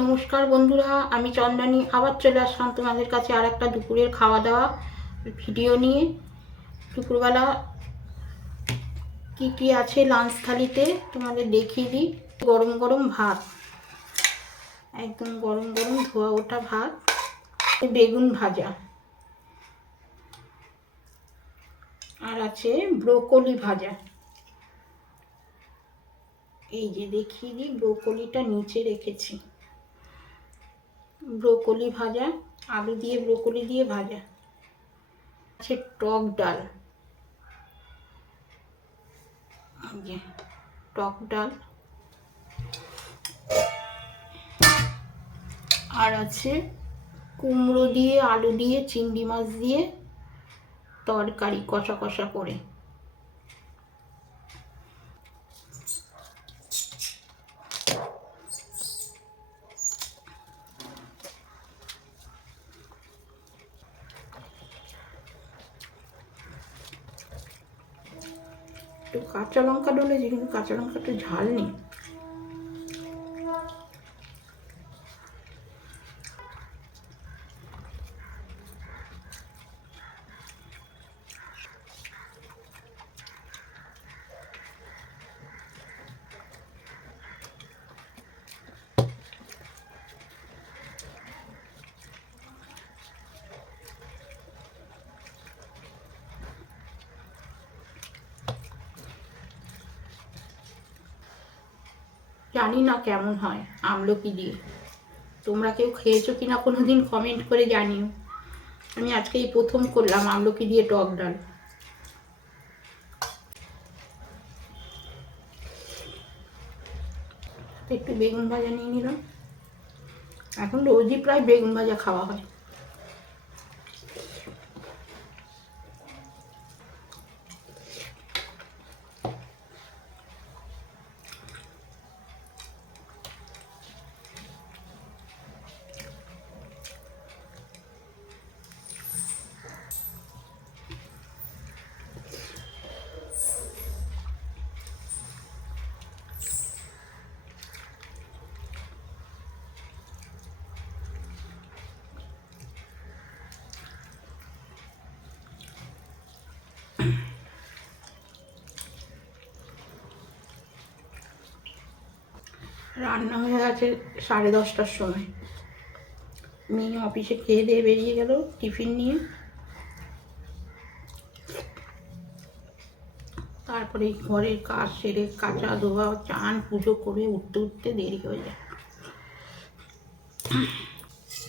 নমস্কার বন্ধুরা, আমি চন্দনী আবার চলে আসলাম তোমাদের কাছে আর একটা দুপুরের খাওয়া দাওয়া ভিডিও নিয়ে। দুপুরবেলা কি কি আছে লাঞ্চ থালিতে তোমাদের দেখিয়ে দিই। গরম গরম ভাত, একদম গরম গরম ধোয়া ওঠা ভাত, বেগুন ভাজা, আর আছে ব্রোকলি ভাজা। এই যে দেখিয়ে দিই, ব্রোকলিটা নিচে রেখেছি। ব্রোকলি ভাজা, আলু দিয়ে ব্রোকলি দিয়ে ভাজা আছে। টক ডাল, টক ডাল, আর আছে কুমড়ো দিয়ে আলু দিয়ে চিংড়ি মাছ দিয়ে তরকারি কষা কষা করে। একটু কাঁচা লঙ্কা ডলেছি, কিন্তু কাঁচা লঙ্কাটা ঝাল নেই। জানি না কেমন হয় আমলকি দিয়ে, তোমরা কেউ খেয়েছো কিনা কোনোদিন কমেন্ট করে জানিও। আমি আজকে এই প্রথম করলাম আমলকি দিয়ে টক ডাল। একটু বেগুন ভাজা নিয়ে নিলাম, এখন রোজই প্রায় বেগুন ভাজা খাওয়া হয়। রান্না হয়ে গেছে 10:30টার সময়। মেয়ে অফিসে খেয়ে দিয়ে বেরিয়ে গেল টিফিন নিয়ে। তারপরে ঘরের কাজ সেরে কাঁচা ধোয়া চান পুজো করে উঠতে উঠতে দেরি হয়ে যায়।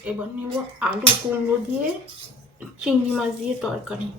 এবার নেব আলু কুমড়ো দিয়ে চিংড়ি মাছ দিয়ে তরকারি।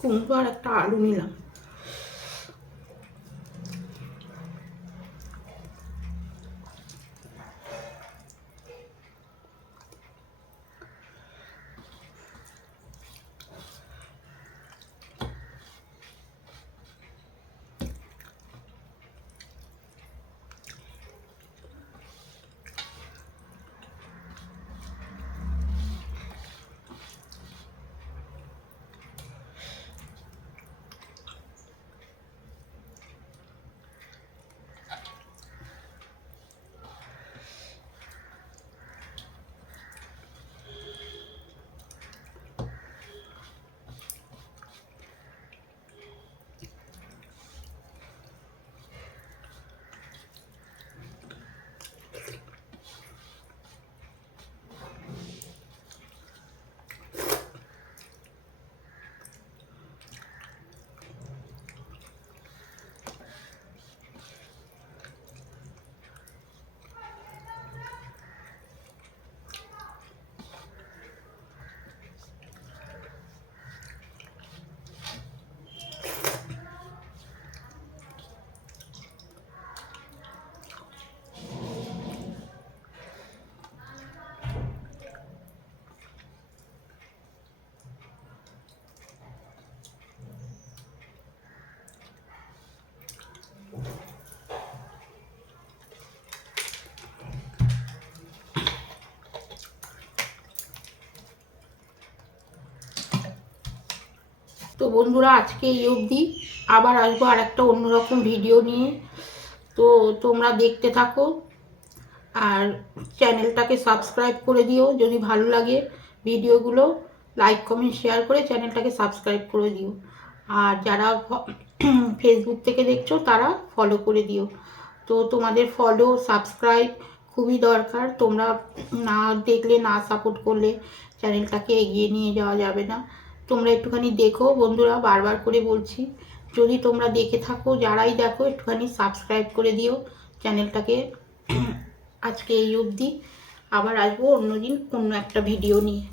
কুমড়ো আর একটা আলু নিলাম। তো বন্ধুরা, আজকে এই অবধি। আবার আসবো আর একটা অন্যরকম ভিডিও নিয়ে। তো তোমরা দেখতে থাকো আর চ্যানেলটাকে সাবস্ক্রাইব করে দিও যদি ভালো লাগে ভিডিওগুলো। লাইক কমেন্ট শেয়ার করে চ্যানেলটাকে সাবস্ক্রাইব করে দিও। আর যারা ফেসবুক থেকে দেখছো তারা ফলো করে দিও। তো তোমাদের ফলো সাবস্ক্রাইব খুবই দরকার। তোমরা না দেখলে, না সাপোর্ট করলে চ্যানেলটাকে এগিয়ে নিয়ে যাওয়া যাবে না। তোমরা একটুখানি দেখো বন্ধুরা, বারবার করে বলছি। যদি তোমরা দেখে থাকো, যারাই দেখো, একটুখানি সাবস্ক্রাইব করে দিও চ্যানেলটাকে। আজকে এই অবধি। আবার আসবো অন্যদিন অন্য একটা ভিডিও নিয়ে।